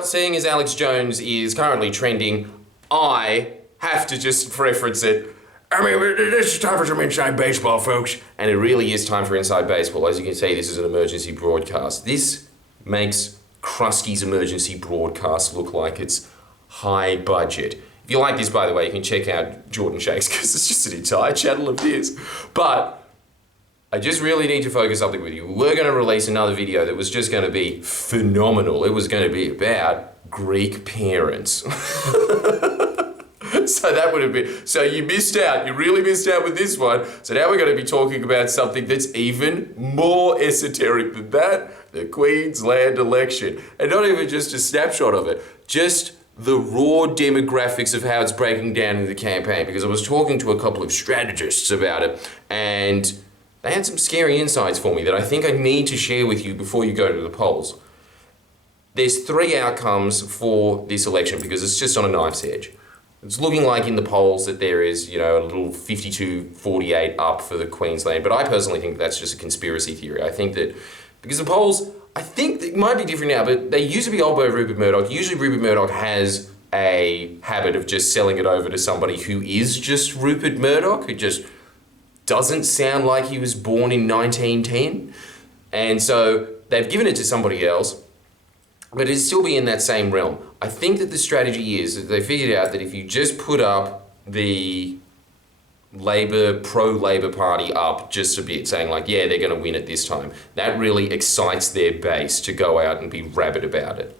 Well, seeing as Alex Jones is currently trending, I have to just reference it. I mean, this is time for some inside baseball, folks. And it really is time for inside baseball. As you can see, this is an emergency broadcast. This makes Krusty's emergency broadcast look like it's high budget. If you like this, by the way, you can check out Jordan Shakes, because it's just an entire channel of his. But I just really need to focus something with you. We're going to release another video that was just going to be phenomenal. It was going to be about Greek parents. So that would have been, so you missed out, you really missed out with this one. So now we're going to be talking about something that's even more esoteric than that, the Queensland election. And not even just a snapshot of it, just the raw demographics of how it's breaking down in the campaign. Because I was talking to a couple of strategists about it, and they had some scary insights for me that I think I need to share with you before you go to the polls. There's three outcomes for this election because it's just on a knife's edge. It's looking like in the polls that there is, a little 52-48 up for the Queensland, but I personally think that's just a conspiracy theory. I think that, because the polls, I think it might be different now, but they used to be all over Rupert Murdoch. Usually Rupert Murdoch has a habit of just selling it over to somebody who is just Rupert Murdoch, who just doesn't sound like he was born in 1910. And so they've given it to somebody else, but it'd still be in that same realm. I think that the strategy is that they figured out that if you just put up the pro-Labor party up just a bit, saying like, yeah, they're going to win it this time, that really excites their base to go out and be rabid about it.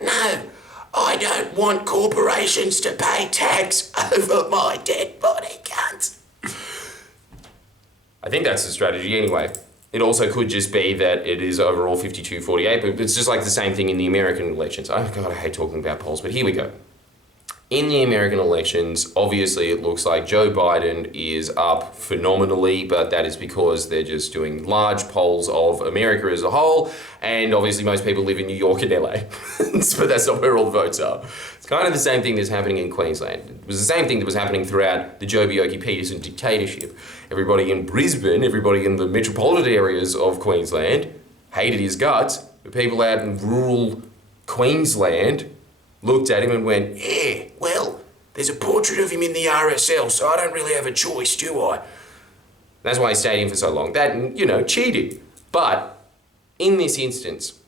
No, I don't want corporations to pay tax over my dead body, cunts. I think that's the strategy anyway. It also could just be that it is overall 52-48, but it's just like the same thing in the American elections. Oh God, I hate talking about polls, but here we go. In the American elections, obviously it looks like Joe Biden is up phenomenally, but that is because they're just doing large polls of America as a whole, and obviously most people live in New York and LA, but that's not where all the votes are. It's kind of the same thing that's happening in Queensland. It was the same thing that was happening throughout the Joh Bjelke-Petersen dictatorship. Everybody in Brisbane, everybody in the metropolitan areas of Queensland hated his guts, but people out in rural Queensland looked at him and went, yeah, well, there's a portrait of him in the RSL, so I don't really have a choice, do I? That's why he stayed in for so long. That, and, cheated. But in this instance,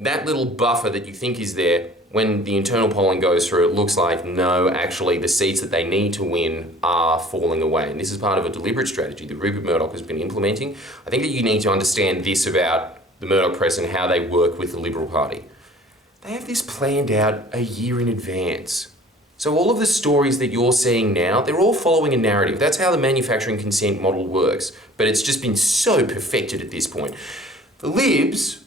that little buffer that you think is there, when the internal polling goes through, it looks like, no, actually, the seats that they need to win are falling away. And this is part of a deliberate strategy that Rupert Murdoch has been implementing. I think that you need to understand this about the Murdoch press and how they work with the Liberal Party. They have this planned out a year in advance. So all of the stories that you're seeing now, they're all following a narrative. That's how the manufacturing consent model works. But it's just been so perfected at this point. The Libs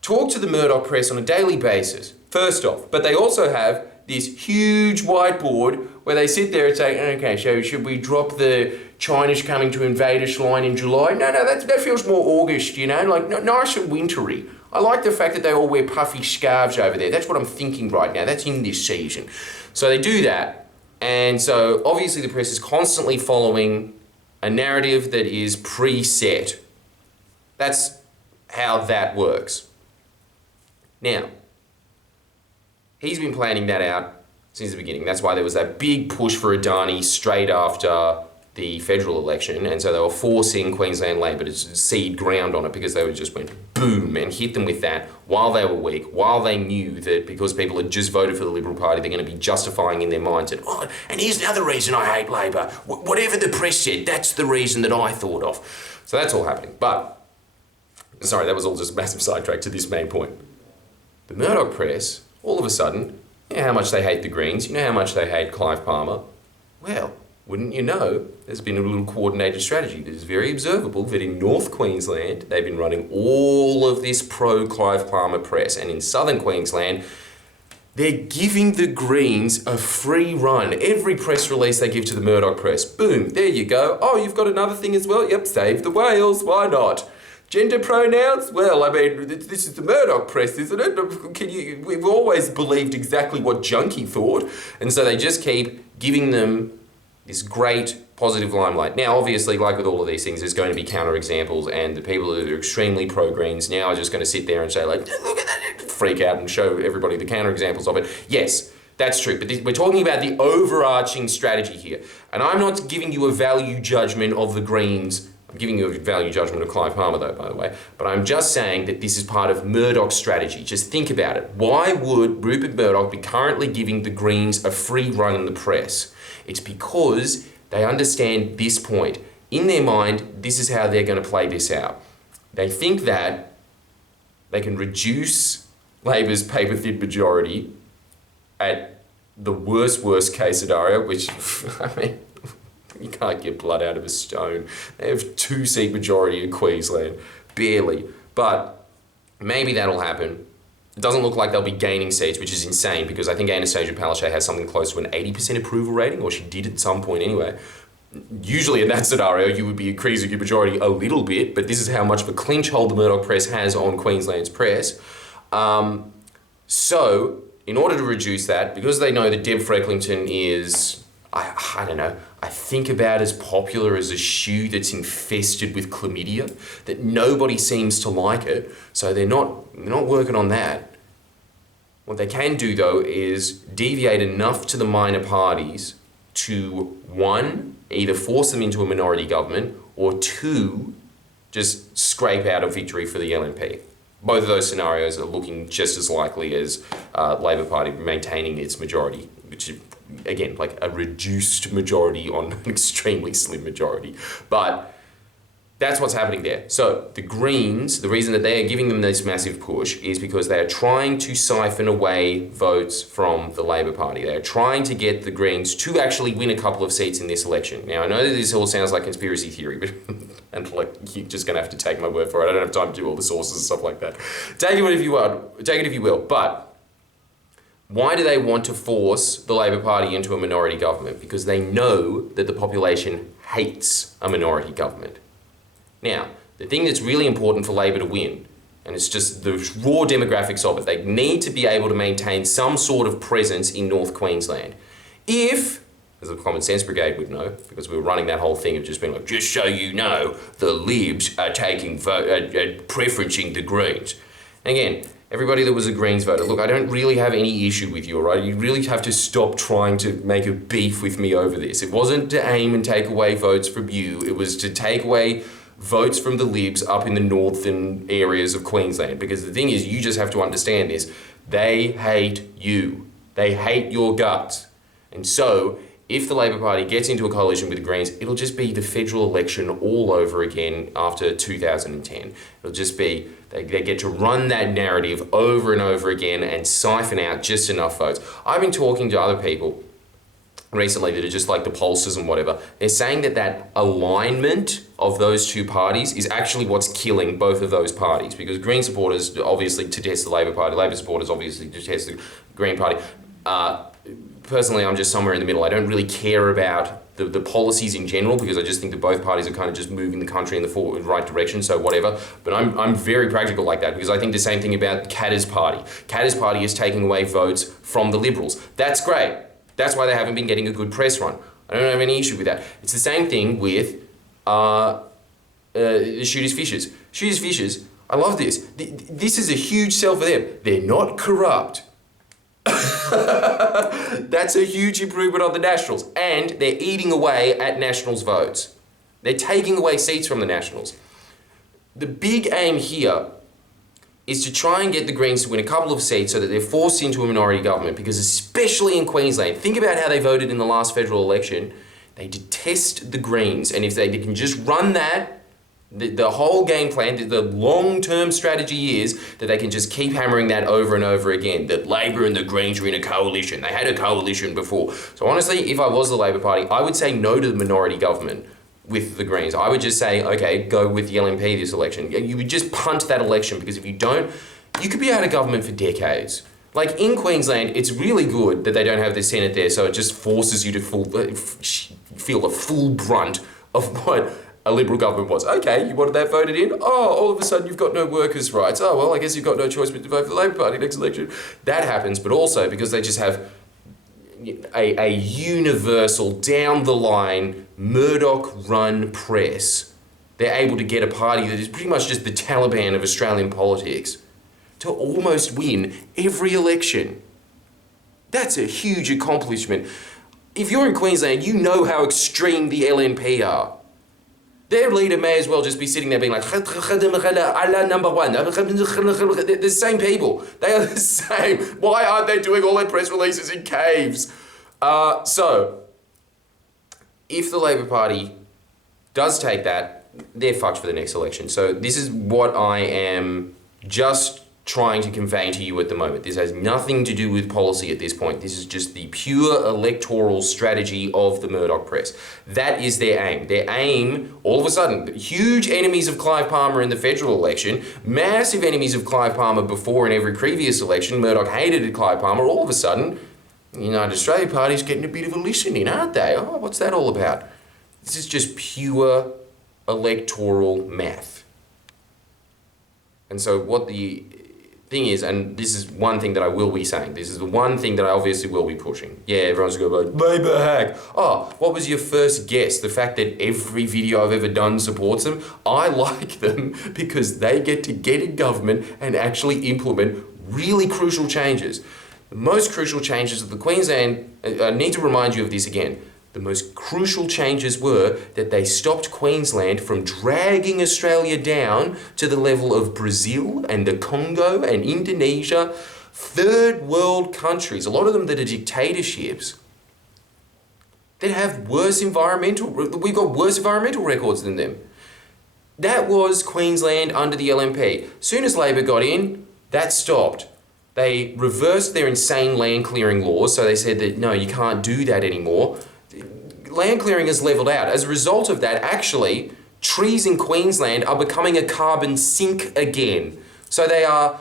talk to the Murdoch press on a daily basis, first off. But they also have this huge whiteboard where they sit there and say, okay, so should we drop the China's coming to invade us line in July? No, that feels more August, like nice and wintry. I like the fact that they all wear puffy scarves over there. That's what I'm thinking right now. That's in this season. So they do that. And so obviously the press is constantly following a narrative that is preset. That's how that works. Now, he's been planning that out since the beginning. That's why there was that big push for Adani straight after the federal election, and so they were forcing Queensland Labor to cede ground on it because they just went boom and hit them with that while they were weak, while they knew that because people had just voted for the Liberal Party, they're going to be justifying in their minds that, oh, and here's another reason I hate Labor. Whatever the press said, that's the reason that I thought of. So that's all happening. But, sorry, that was all just a massive sidetrack to this main point. The Murdoch press, all of a sudden, you know how much they hate the Greens, you know how much they hate Clive Palmer. Well, wouldn't you know, there's been a little coordinated strategy that is very observable that in North Queensland, they've been running all of this pro-Clive Palmer press, and in Southern Queensland, they're giving the Greens a free run. Every press release they give to the Murdoch press, boom, there you go. Oh, you've got another thing as well? Yep, save the whales, why not? Gender pronouns? Well, I mean, this is the Murdoch press, isn't it? We've always believed exactly what Junkie thought, and so they just keep giving them this great positive limelight. Now, obviously, like with all of these things, there's going to be counterexamples, and the people that are extremely pro-Greens now are just going to sit there and say, like, look at that, freak out and show everybody the counterexamples of it. Yes, that's true, but we're talking about the overarching strategy here. And I'm not giving you a value judgment of the Greens. I'm giving you a value judgment of Clive Palmer, though, by the way. But I'm just saying that this is part of Murdoch's strategy. Just think about it. Why would Rupert Murdoch be currently giving the Greens a free run in the press? It's because they understand this point. In their mind, this is how they're going to play this out. They think that they can reduce Labor's paper-thin majority at the worst case scenario, which, I mean, you can't get blood out of a stone. They have 2-seat majority in Queensland, barely. But maybe that'll happen. It doesn't look like they'll be gaining seats, which is insane, because I think Anastasia Palaszczuk has something close to an 80% approval rating, or she did at some point anyway. Usually in that scenario, you would be increasing your majority a little bit, but this is how much of a clinch hold the Murdoch press has on Queensland's press. So, in order to reduce that, because they know that Deb Frecklington is, I don't know, I think about as popular as a shoe that's infested with chlamydia, that nobody seems to like it, so they're not working on that. What they can do, though, is deviate enough to the minor parties to, one, either force them into a minority government, or two, just scrape out a victory for the LNP. Both of those scenarios are looking just as likely as Labor Party maintaining its majority, which is, again, like a reduced majority on an extremely slim majority. But that's what's happening there. So the Greens, the reason that they are giving them this massive push is because they are trying to siphon away votes from the Labor Party. They are trying to get the Greens to actually win a couple of seats in this election. Now, I know that this all sounds like conspiracy theory, but and like you're just going to have to take my word for it. I don't have time to do all the sources and stuff like that. Take it if you will. But why do they want to force the Labor Party into a minority government? Because they know that the population hates a minority government. Now, the thing that's really important for Labor to win, and it's just the raw demographics of it, they need to be able to maintain some sort of presence in North Queensland. If, as the Common Sense Brigade would know, because we were running that whole thing of just being like, just so you know, the Libs are preferencing the Greens. And again, everybody that was a Greens voter, look, I don't really have any issue with you, all right? You really have to stop trying to make a beef with me over this. It wasn't to aim and take away votes from you. It was to take away votes from the Libs up in the northern areas of Queensland. Because the thing is, you just have to understand this. They hate you. They hate your guts. And so, if the Labor Party gets into a coalition with the Greens, it'll just be the federal election all over again after 2010. It'll just be, they get to run that narrative over and over again and siphon out just enough votes. I've been talking to other people recently that are just like the pollsters and whatever. They're saying that alignment of those two parties is actually what's killing both of those parties, because Green supporters obviously detest the Labor Party, Labor supporters obviously detest the Green Party. Personally, I'm just somewhere in the middle. I don't really care about the policies in general, because I just think that both parties are kind of just moving the country in the right direction, so whatever. But I'm very practical like that, because I think the same thing about Katter's party. Katter's party is taking away votes from the Liberals. That's great. That's why they haven't been getting a good press run. I don't have any issue with that. It's the same thing with Shooters Fishers. Shooters Fishers, I love this. This is a huge sell for them. They're not corrupt. That's a huge improvement on the Nationals. And they're eating away at Nationals votes. They're taking away seats from the Nationals. The big aim here is to try and get the Greens to win a couple of seats so that they're forced into a minority government, because especially in Queensland, think about how they voted in the last federal election. They detest the Greens, and if they can just run that, the whole game plan, the long-term strategy is that they can just keep hammering that over and over again, that Labor and the Greens are in a coalition. They had a coalition before. So honestly, if I was the Labor Party, I would say no to the minority government with the Greens. I would just say, okay, go with the LNP this election. You would just punt that election, because if you don't, you could be out of government for decades. Like in Queensland, it's really good that they don't have the Senate there, so it just forces you to feel the full brunt of what a Liberal government was. Okay, you wanted that voted in? Oh, all of a sudden you've got no workers' rights. Oh, well, I guess you've got no choice but to vote for the Labor Party next election. That happens, but also because they just have a universal, down the line, Murdoch-run press, they're able to get a party that is pretty much just the Taliban of Australian politics to almost win every election. That's a huge accomplishment. If you're in Queensland, you know how extreme the LNP are. Their leader may as well just be sitting there being like, Allah number one. They're the same people. They are the same. Why aren't they doing all their press releases in caves? So, if the Labor Party does take that, they're fucked for the next election. So this is what I am just trying to convey to you at the moment. This has nothing to do with policy at this point. This is just the pure electoral strategy of the Murdoch press. That is their aim. Their aim, all of a sudden, huge enemies of Clive Palmer in the federal election, massive enemies of Clive Palmer before in every previous election. Murdoch hated Clive Palmer. All of a sudden, the United Australia Party's getting a bit of a listen in, aren't they? Oh, what's that all about? This is just pure electoral math. And so what the thing is, and this is one thing that I will be saying, this is the one thing that I obviously will be pushing. Yeah, everyone's going to go, Labour hack. Oh, what was your first guess? The fact that every video I've ever done supports them? I like them because they get to get in government and actually implement really crucial changes. The most crucial changes of the Queensland, I need to remind you of this again. The most crucial changes were that they stopped Queensland from dragging Australia down to the level of Brazil and the Congo and Indonesia, third world countries, a lot of them that are dictatorships, that have we've got worse environmental records than them. That was Queensland under the LNP. Soon as Labor got in, that stopped. They reversed their insane land clearing laws, so they said that no, you can't do that anymore. Land clearing has leveled out. As a result of that, actually, trees in Queensland are becoming a carbon sink again. So they are,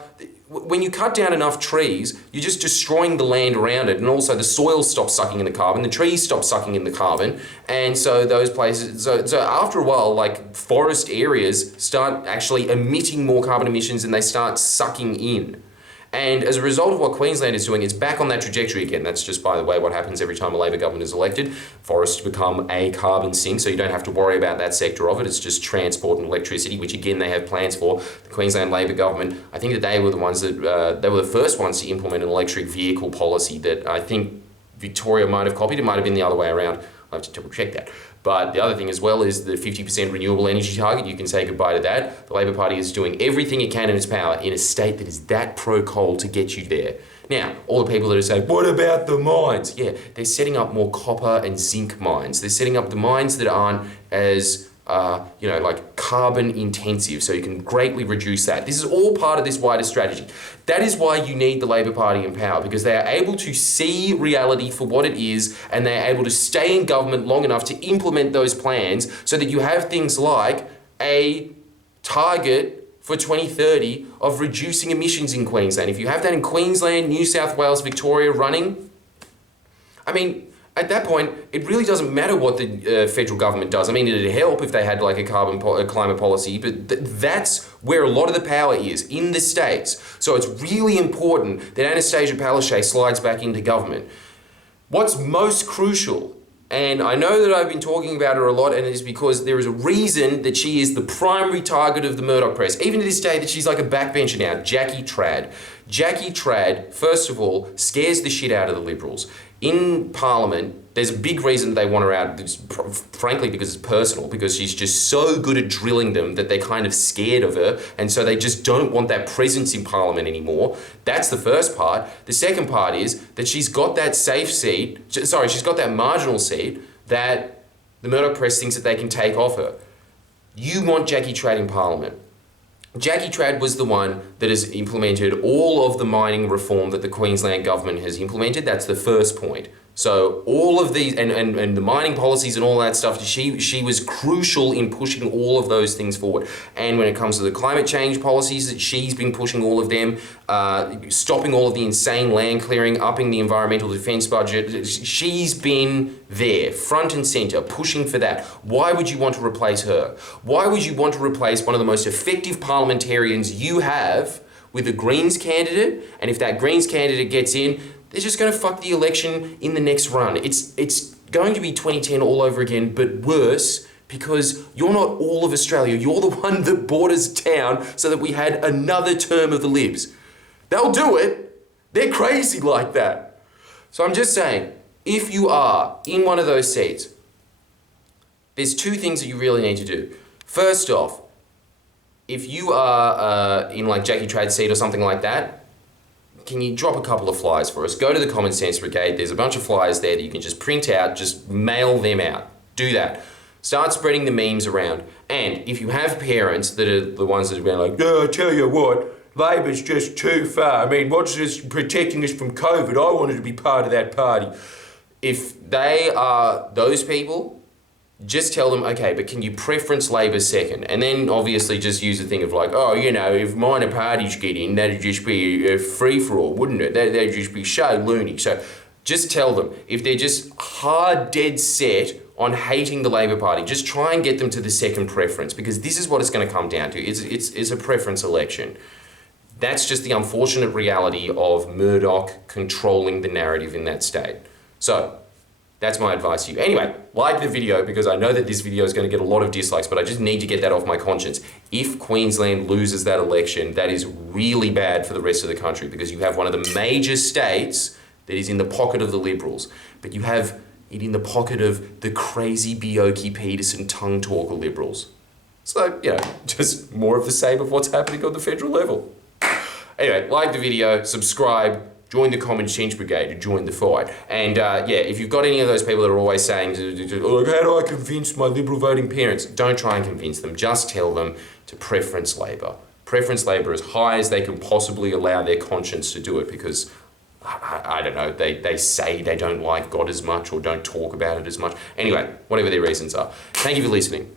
when you cut down enough trees, you're just destroying the land around it, and also the soil stops sucking in the carbon, the trees stop sucking in the carbon, and so those places, so after a while, like forest areas start actually emitting more carbon emissions and they start sucking in. And as a result of what Queensland is doing, it's back on that trajectory again. That's just, by the way, what happens every time a Labor government is elected. Forests become a carbon sink, so you don't have to worry about that sector of it. It's just transport and electricity, which again they have plans for. The Queensland Labor government, I think that they were the ones that, they were the first ones to implement an electric vehicle policy that I think Victoria might have copied. It might have been the other way around. I'll have to double check that. But the other thing as well is the 50% renewable energy target. You can say goodbye to that. The Labor Party is doing everything it can in its power in a state that is that pro-coal to get you there. Now, all the people that are saying, what about the mines? Yeah, they're setting up more copper and zinc mines. They're setting up the mines that aren't as like carbon intensive, so you can greatly reduce that. This is all part of this wider strategy. That is why you need the Labor Party in power, because they are able to see reality for what it is, and they are able to stay in government long enough to implement those plans so that you have things like a target for 2030 of reducing emissions in Queensland. If you have that in Queensland, New South Wales, Victoria running, I mean, at that point, it really doesn't matter what the federal government does. I mean, it'd help if they had like a climate policy, but that's where a lot of the power is, in the states. So it's really important that Anastasia Palaszczuk slides back into government. What's most crucial, and I know that I've been talking about her a lot, and it is because there is a reason that she is the primary target of the Murdoch press. Even to this day, that she's like a backbencher now, Jackie Trad. Jackie Trad, first of all, scares the shit out of the Liberals. In Parliament, there's a big reason they want her out, frankly, because it's personal, because she's just so good at drilling them that they're kind of scared of her, and so they just don't want that presence in Parliament anymore. That's the first part. The second part is that she's got that she's got that marginal seat that the Murdoch press thinks that they can take off her. You want Jackie Trad in Parliament. Jackie Trad was the one that has implemented all of the mining reform that the Queensland government has implemented. That's the first point. So all of these, and the mining policies and all that stuff, she was crucial in pushing all of those things forward. And when it comes to the climate change policies, that she's been pushing all of them, stopping all of the insane land clearing, upping the environmental defence budget. She's been there, front and centre, pushing for that. Why would you want to replace her? Why would you want to replace one of the most effective parliamentarians you have with a Greens candidate? And if that Greens candidate gets in, they're just going to fuck the election in the next run. It's going to be 2010 all over again, but worse, because you're not all of Australia. You're the one that brought us down so that we had another term of the Libs. They'll do it. They're crazy like that. So I'm just saying, if you are in one of those seats, there's two things that you really need to do. First off, if you are in like Jackie Trad's seat or something like that, can you drop a couple of flyers for us? Go to the Common Sense Brigade. There's a bunch of flyers there that you can just print out, just mail them out. Do that. Start spreading the memes around. And if you have parents that are the ones that have been like, I tell you what, Labor's just too far. I mean, what's this protecting us from COVID? I wanted to be part of that party. If they are those people, just tell them, okay, but can you preference Labor second? And then obviously just use the thing of like, oh, you know, if minor parties get in, that'd just be a free-for-all, wouldn't it? That'd just be so loony. So just tell them, if they're just hard dead set on hating the Labor Party, just try and get them to the second preference, because this is what it's going to come down to. It's a preference election. That's just the unfortunate reality of Murdoch controlling the narrative in that state. So that's my advice to you. Anyway, like the video, because I know that this video is going to get a lot of dislikes, but I just need to get that off my conscience. If Queensland loses that election, that is really bad for the rest of the country, because you have one of the major states that is in the pocket of the Liberals, but you have it in the pocket of the crazy Bjelke Peterson tongue talker Liberals. So, you know, just more of the same of what's happening on the federal level. Anyway, like the video, subscribe, join the Common Sense Brigade to join the fight. And yeah, if you've got any of those people that are always saying, oh, how do I convince my Liberal voting parents? Don't try and convince them. Just tell them to preference Labor. Preference Labor as high as they can possibly allow their conscience to do it, because I don't know, they say they don't like God as much or don't talk about it as much. Anyway, whatever their reasons are. Thank you for listening.